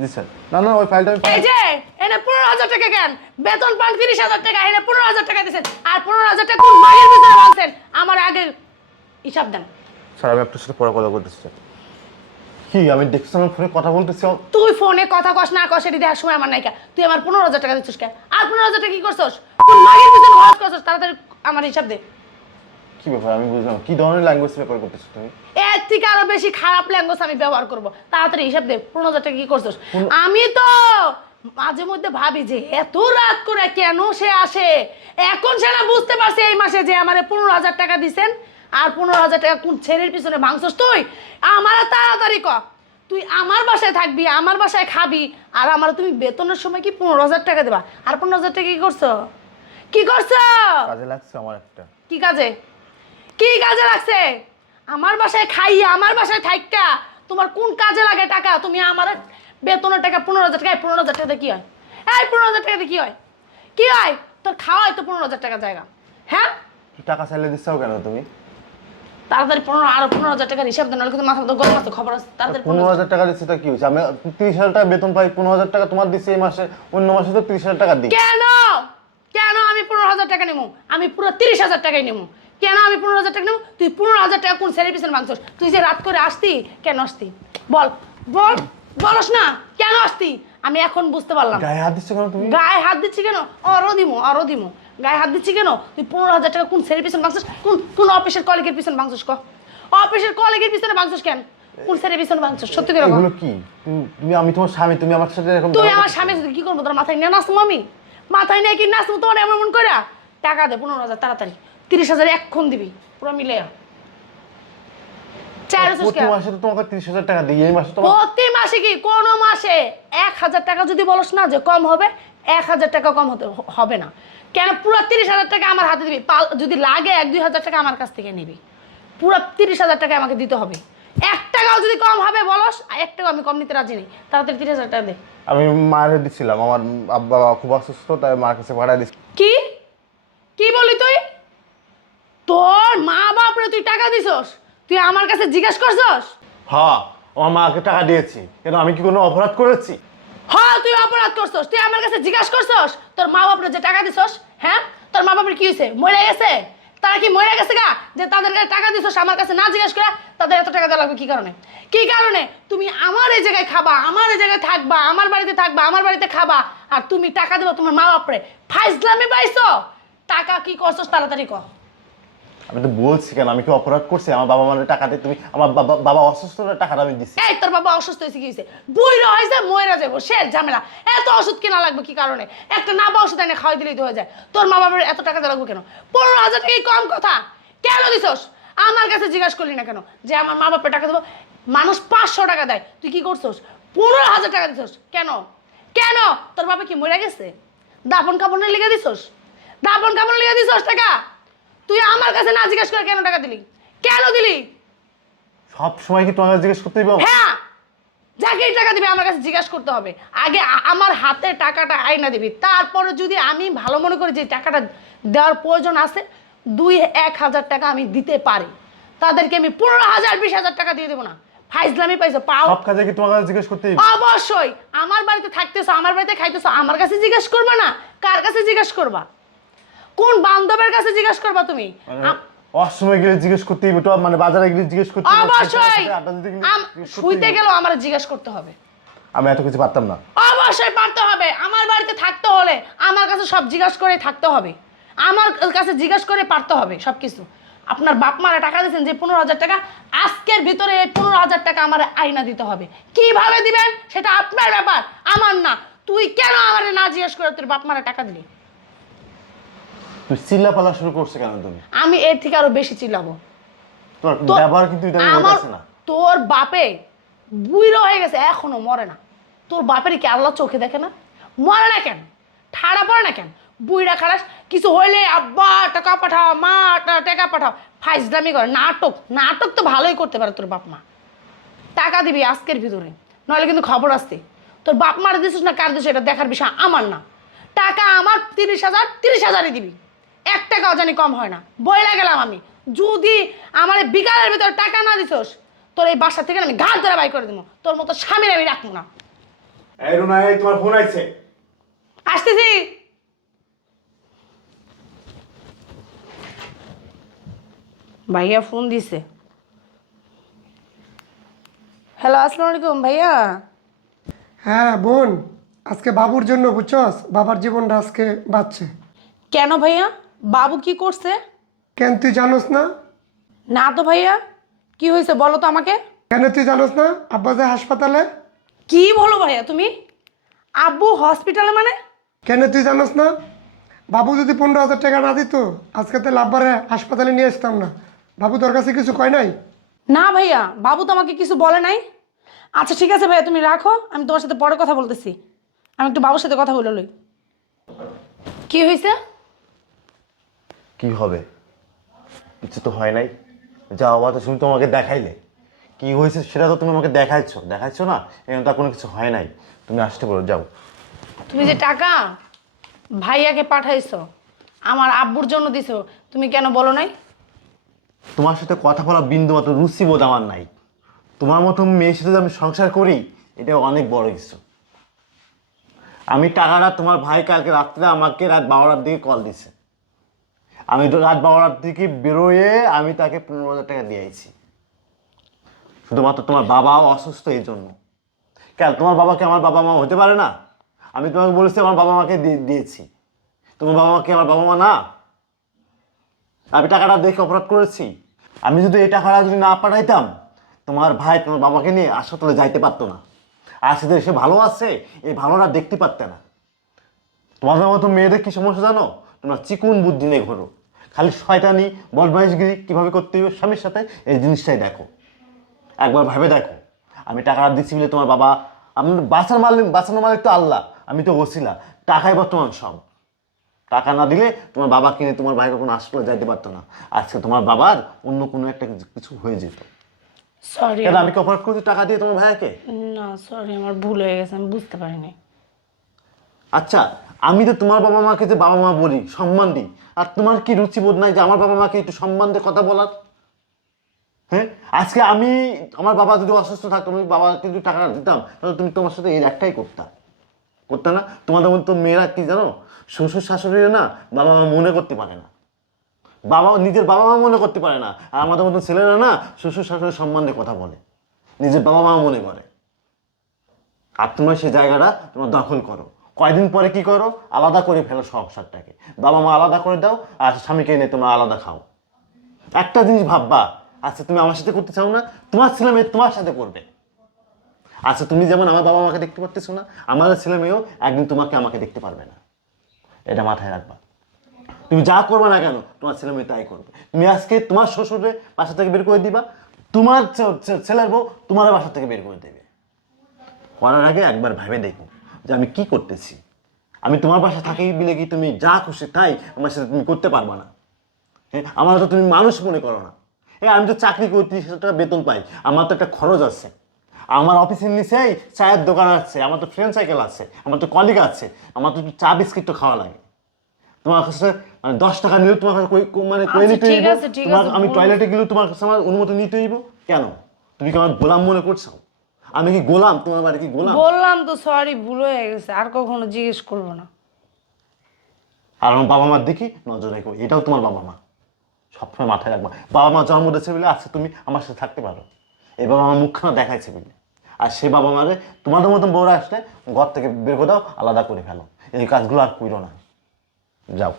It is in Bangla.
জি স্যার না না ওই ফাইলটা এই যে এনে পনেরো হাজার টাকা কেন? বেতন পান তিরিশ হাজার টাকা এনে পনেরো হাজার টাকা দিয়েছেন আর পনেরো হাজার টাকা কোন মাগের ভিতরে ভাঙছেন আমার আগে হিসাব দেন। স্যার আমি আপনার সাথে পরে কথা বলতেছি স্যার কি আমি দেখছিলাম ফোনে কথা বলতেছি। তুই ফোনে কথা কস না কস এটি দেখার সময় আমার নাইকা তুই আমার পনেরো হাজার টাকা দিচ্ছিস কেন আর পনেরো হাজার টাকা কি করছস? কোন মাগের ভিতরে খরচ করছস? তাড়াতাড়ি আমার হিসাব দে। কি ব্যাপার? আমি বুঝলাম কি ধরনের ল্যাঙ্গুয়েজ করতেছো তুমি? এর থেকে আরও বেশি খারাপ ল্যাঙ্গুয়েজ আমি ব্যবহার করব। তাড়াতাড়ি হিসাব দে পনেরো হাজার টাকা কি করছস? আমি তো মাঝে মধ্যে ভাবি যে এত রাত করে কেন সে আসে? এখন বুঝতে পারছে এই মাসে যে আমার পনেরো হাজার টাকা দিছেন আর পনেরো হাজার টাকা কোন ছেলের পিছনে তুই? আমার তাড়াতাড়ি ক। তুই আমার বাসায় থাকবি আমার বাসায় খাবি আর আমার তুমি বেতনের সময় কি পনেরো হাজার টাকা দেবা? আর পনেরো হাজার টাকা কি করছ? কি করছ? কাজে লাগছে আমার একটা। কি কাজে? কি কাজে লাগছে? আমার বাসায় খাইয়া আমার বাসায় থাইকা তোমার কোন কাজে লাগে টাকা? তুমি আমার বেতনের টাকা পনেরো হাজার টাকা পনেরো হাজার টাকাতে কি হয়? এই পনেরো হাজার টাকাতে কি হয়? কি হয়? তোর খাওয়াই তো পনেরো হাজার টাকা জায়গা। হ্যাঁ? টাকা চাইলে দিচ্ছাও কেন তুমি? তাড়াতাড়ি পনেরো আরও পনেরো হাজার টাকার হিসাব দেন কিন্তু মাথা মতো গরম আছে খবর আছে। তাড়াতাড়ি পনেরো পনেরো হাজার টাকা দিচ্ছে তা কি হয়েছে? আমি তিরিশ হাজার টাকা বেতন পাই পনেরো হাজার টাকা তোমার দিচ্ছি এই মাসে অন্য মাসে তো তিরিশ হাজার টাকা দিই। কেন? কেন আমি পনেরো হাজার টাকা নেব? আমি পুরো তিরিশ হাজার টাকাই নেব। কেন আমি পনেরো হাজার টাকা নেব? তুই পনেরো হাজার টাকা কোন স্যারের পিছনে মাংস তুই যে রাত করে আসতি কেন আসতি? বল। বল। বলস না কেন আসতি? আমি এখন বুঝতে পারলাম। গায়ে হাত দিচ্ছ কেন তুমি? গায়ে হাত দিচ্ছি কেন? আরও দিমো আরও দিমো। গায়ে হাত দিচ্ছি কেন? তুই পনেরো হাজার টাকা কোন স্যারের পিছনে মাংস কোন কোন অফিসের কলিগের পিছনে মাংস ক? অফিসের কলিগের পিছনে মাংস কেন? কোন স্যারের পিছনে মাংস সত্যি করে এগুলো কি? তুমি- আমি তোমার স্বামী তুমি আমার সাথে এরকম তুই আমার স্বামী কি করব? তোর মাথায় নিয়ে নাচবো আমি? মাথায় নিয়ে কি নাচবো তোমার এমন এমন করে টাকা দে পনেরো হাজার তাড়াতাড়ি। তিরিশ হাজার এক্ষণ দিবি পুরো মিলে প্রতি মাসে তো তোমাকে তিরিশ হাজার টাকা দিই এই মাসে তোমার প্রতি মাসে কি? কোনো মাসে। এক হাজার টাকা যদি বলস না যে কম হবে এক হাজার টাকা কম হতে হবে না। কেন পুরো তিরিশ হাজার টাকা আমার হাতে দিবি? যদি লাগে এক দুই হাজার টাকা আমার কাছ থেকে নিবি। পুরো তিরিশ হাজার টাকা আমাকে দিতে হবে। এক টাকাও যদি কম হবে বলস এক টাকা আমি কম নিতে রাজি নেই। তাড়াতাড়ি তিরিশ হাজার টাকা দে। আমি মায়ের দিচ্ছিলাম আমার আব্বা খুব অসুস্থ তাই মার কাছে ভাড়া দিচ্ছি কি বলি তুই তোর মা বাপরে তুই টাকা দিছস? তুই আমার কাছে জিজ্ঞেস করছস? হ্যাঁ আমার মাকে টাকা দিয়েছি। কেন আমি কি কোনো অপরাধ করেছি? হ্যাঁ তুই অপরাধ করছস। তুই আমার কাছে জিজ্ঞাসা করছস তোর মা বাপরে যে টাকা দিছস হ্যাঁ? তোর মা বাপের কি হয়েছে? মরে গেছে? তারা কি মরে গেছে গা? যে তাদের কাছে টাকা দিছস আমার কাছে না জিজ্ঞেস করে তাদের এত টাকা দেওয়া লাগবে কি কারণে? কি কারণে? তুমি আমার এই জায়গায় খাবা আমার এই জায়গায় থাকবা আমার বাড়িতে থাকবা আমার বাড়িতে খাবা আর তুমি টাকা দেবো তোমার মা বাপরে। ফাইজলামি পাইছো? টাকা কি করছস তাড়াতাড়ি কর। আমি তো বলছি কেন? আমি কি অপরাধ করছি? আমার বাবা মানে টাকা দিয়ে তুমি আমার বাবা অসুস্থ হলে টাকাটা আমি দিচ্ছি এই, তোর বাবা অসুস্থ হয়েছে, কি হয়েছে? বইরা হয়েছে ময়রা যাব, শেষ ঝামেলা। এত ওষুধ কেনা লাগবে কি কারণে? একটা না বা ওষুধ এনে খাওয়াই দিলেই তো হয়ে যায়। তোর মা বাবার এত টাকা দেওয়া লাগবে কেন? পনেরো হাজার টাকা কম কথা? কেন দিছস? আমার কাছে জিজ্ঞাসা করলি না কেন? যে আমার মা বাপের টাকা দেবো? মানুষ পাঁচশো টাকা দেয়। তুই কি করছস? পনেরো হাজার টাকা দিছস। কেন? কেন? তোর বাবা কি মরে গেছে? দাপন কাপড়ের লিখে দিছস? দাপন কাপড় লিখে দিছস টাকা? তুই আমার কাছে না জিজ্ঞেস করে কেন টাকা দিলি? কেন দিলি? সব সময় কি তোমাকে জিজ্ঞেস করতে দিব? হ্যাঁ। যাকেই টাকা দিবে আমার কাছে জিজ্ঞাসা করতে হবে। আগে আমার হাতে টাকাটা আয়না দিবি। তারপরে যদি আমি ভালো মনে করি যে টাকাটা দেওয়ার প্রয়োজন আছে দুই এক হাজার টাকা আমি দিতে পারি। তাদেরকে আমি পনেরো হাজার বিশ হাজার টাকা দিয়ে দেবো না। ফাইজলামি পাইছো পাও। সব কাজে কি তোমার কাছে জিজ্ঞেস করতে অবশ্যই। আমার বাড়িতে থাকতেছো আমার বাড়িতে খাইতেছো আমার কাছে জিজ্ঞেস করবা না? কার কাছে জিজ্ঞেস করবা? কোন বান্ধবের কাছে জিজ্ঞেস করবা তুমি? মানে অসময় গেলে জিজ্ঞেস করতে দিব তো মানে বাজারে গেলে জিজ্ঞেস করতে অবশ্যই! শুইতে। গেলেও আমার জিজ্ঞেস করতে হবে। আমি এত কিছু পারতাম না। অবশ্যই পারতে হবে। আমার বাড়িতে থাকতে হলে আমার কাছে সব জিজ্ঞাসা করে থাকতে হবে। আমার কাছে জিজ্ঞাসা করে পারতে হবে সব কিছু আপনার বাপ মারা টাকা দিয়েছেন যে পনেরো হাজার টাকা আজকের ভিতরে এই পনেরো হাজার টাকা আমার আয়না দিতে হবে। কীভাবে দিবেন? সেটা আপনার ব্যাপার আমার না। তুই কেন আমার না জিজ্ঞেস করে তোর বাপ মারা টাকা দিলি? তুই চিল্লা পালা শুরু করছে কেন তুমি? আমি এর থেকে আরও বেশি চিল্লাবো। তোর ব্যবহার কিন্তু এটা আমার না। তোর বাপে বুইরো হয়ে গেছে এখনও মরে না। তোর বাপের কি আল্লাহ চোখে দেখে না? মরে না কেন? ঠাড়া পড়ে না কেন? বুইরা খারাস কিছু হইলে আব্বা টাকা পাঠাও মা টাকা পাঠাও। ফাইজদামি করে। নাটক নাটক তো ভালোই করতে পারে তোর বাপ মা টাকা দিবি আজকের ভিতরে নাহলে কিন্তু খবর আসছে। তোর বাপ মারা দিছিস না কার দিস এটা দেখার বিষয় আমার না। টাকা আমার তিরিশ হাজার তিরিশ হাজারই দিবি। এক টাকাও জানি কম হয় না। বইলা গেলাম আমি। যদি আমার এই বিকালের ভিতরে টাকা না দিছস তোর এই বাসা থেকে আমি ঘাট ধরে বাই করে দেবো তোর মতো স্বামীর আমি রাখব না। এই রুনা এই তোমার ফোন আইছে। আসতেছি। ভাইয়া ফোন দিছে। হ্যালো আসসালামু আলাইকুম ভাইয়া। হ্যাঁ বোন আজকে বাবুর জন্য বুঝছস? বাবার জীবনটা আজকে বাঁচছে। কেন ভাইয়া? বাবু কি করছে? কেন তুই জানোস না? না তো ভাইয়া কি হয়েছে বলো তো আমাকে। কেন তুই জানোস না? আব্বা যে হাসপাতালে। কি বলো ভাইয়া তুমি? আব্বু হসপিটালে মানে? কেন তুই জানোস না? বাবু যদি পনেরো হাজার টাকা না দিত আজকে তো লাভবারে হাসপাতালে নিয়ে আসতাম না। বাবু তোর কাছে কিছু কয় নাই? না ভাইয়া বাবু তো আমাকে কিছু বলে নাই। আচ্ছা ঠিক আছে ভাইয়া তুমি রাখো আমি তোমার সাথে পরে কথা বলতেছি। আমি একটু বাবুর সাথে কথা বলে লই। কি হয়েছে? কি হবে? কিছু তো হয় নাই। যাও বা তো তুমি তোমাকে দেখাইলে। কি হয়েছে সেটা তো তুমি আমাকে দেখাইছ। দেখাইছো না? এখানে তো কোনো কিছু হয় নাই। তুমি আসতে পারো যাও। তুমি যে টাকা ভাইয়াকে পাঠাইছো আমার আব্বুর জন্য দিছো তুমি কেন বলো নাই? তোমার সাথে কথা বলা বিন্দু মাত্র রুচিবোধ আমার নাই। তোমার মতো মেয়ের সাথে আমি সংসার করি এটা অনেক বড় কিছু। আমি টাকাটা তোমার ভাই কালকে রাত্রে আমাকে রাত বারোটার দিকে কল দিছে। আমি তো রাত বারোটার দিকে বেরোয়ে আমি তাকে পনেরো হাজার টাকা দিয়েছি শুধুমাত্র তোমার বাবা অসুস্থ এই জন্য। কেন? তোমার বাবাকে আমার বাবা মা হতে পারে না? আমি তোমাকে বলেছি আমার বাবা মাকে দিয়ে দিয়েছি। তোমার বাবা মাকে আমার বাবা মা না? আমি টাকাটা দেখে অপরাধ করেছি। আমি যদি এই টাকাটা যদি না পাঠাইতাম, তোমার ভাই তোমার বাবাকে নিয়ে হাসপাতালে যাইতে পারতো না। আর সে ভালো আছে, এই ভালোটা দেখতে পারতে না। তোমাদের মতো মেয়েদের কি সমস্যা জানো? তোমরা চিকুন বুদ্ধি নিয়ে ঘোরো। খালি শয়তানি বদমাইশগিরি কীভাবে করতে হবে স্বামীর সাথে এই জিনিসটাই দেখো। একবার ভাবে দেখো। আমি টাকাটা দিচ্ছি বলে তোমার বাবা আমি বাঁচার মালিক বাঁচানোর মালিক তো আল্লাহ আমি তো ওসিলা। টাকাই বর্তমান সব। টাকা না দিলে তোমার বাবা কিনে তোমার ভাই কখনো আসলে যাইতে পারতো না। আজকে তোমার বাবার অন্য কোনো একটা কিছু- কিছু হয়ে যেত। সরি কেন আমি কি অপরাধ করছি টাকা দিয়ে তোমার ভাইকে না সরি আমার ভুল হয়ে গেছে আমি বুঝতে পারিনি। আচ্ছা আমি তো তোমার বাবা মাকে যে বাবা মা বলি, সম্মান দিই। আর তোমার কি রুচি বোধ নাই যে আমার বাবা মাকে একটু সম্মান দিয়ে কথা বলার? হ্যাঁ? আজকে আমি, আমার বাবা যদি অসুস্থ থাকতো, আমি বাবাকে যদি টাকা দিতাম, তাহলে তুমি তোমার সাথে এর একটাই করতা। করতে না? তোমাদের মতো মেয়েরা কি জানো? শ্বশুর শাশুড়িরা না বাবা মা মনে করতে পারে না। বাবা, নিজের বাবা মা মনে করতে পারে না। আর আমাদের মতো ছেলেরা না শ্বশুর শাশুড়ির সম্বন্ধে কথা বলে। নিজের বাবা মা মনে করে। আর তোমরা সেই জায়গাটা তোমরা দখল করো। কয়দিন পরে কি করো? আলাদা করে ফেলো সংসারটাকে বাবা মা আলাদা করে দাও, আর স্বামীকে এনে তোমরা আলাদা খাও। একটা জিনিস ভাববা আচ্ছা তুমি আমার সাথে করতে চাও না? তোমার ছেলে মেয়ে তোমার সাথে করবে। আচ্ছা তুমি যেমন আমার বাবা মাকে দেখতে পারতেছো না আমাদের ছেলে মেয়েও একদিন তোমাকে আমাকে দেখতে পারবে না। এটা মাথায় রাখবা। তুমি যা করবে না কেন, তোমার ছেলে মেয়ে তাই করবে। তুমি আজকে তোমার শ্বশুরে বাসা থেকে বের করে দিবা, তোমার ছেলের বউ তোমার বাসা থেকে বের করে দেবে। করার আগে একবার ভেবে দেখো। যে আমি কি করতেছি? আমি তোমার বাসা থাকি বিলে কি তুমি যা খুশি তাই আমার সাথে তুমি করতে পারবা না। হ্যাঁ আমার তো তুমি মানুষ মনে করো না। হ্যাঁ আমি তো চাকরি করতে সেটা বেতন পাই। আমার তো একটা খরচ আছে। আমার অফিসের নিচেই চায়ের দোকান আছে আমার তো ফ্রেন্ড সাইকেল আছে আমার তো কলিগ আছে আমার তো চা বিস্কিট তো খাওয়া লাগে। তোমার কাছে মানে দশ টাকা নিলেও তোমার কাছে মানে কই আচ্ছা, নিতে হইব তোমার আমি টয়লেটে গেলেও তোমার কাছে আমার অনুমতি নিতে হইব? কেন? তুমি কি আমার গোলাম মনে করছ? আমি কি গোলাম? তোমার বাড়ি কি গোলাম? বললাম তো সরি ভুল হয়ে গেছে। আর কখনো জিজ্ঞেস করব না। আর আমার বাবা মার দেখি নজর রেখো। এটাও তোমার বাবা মা। সবসময় মাথায় রাখবা। বাবা মা জন্ম দিয়েছে বলে আজকে তুমি আমার সাথে থাকতে পারো। এই বাবা মা মুখখানা দেখাইছে বলে। আর সে বাবা মারে তোমাদের মতন বউরা আসলে ঘর থেকে বের করে দাও আলাদা করে ফেলো। এই কাজগুলো আর করো না। যাও।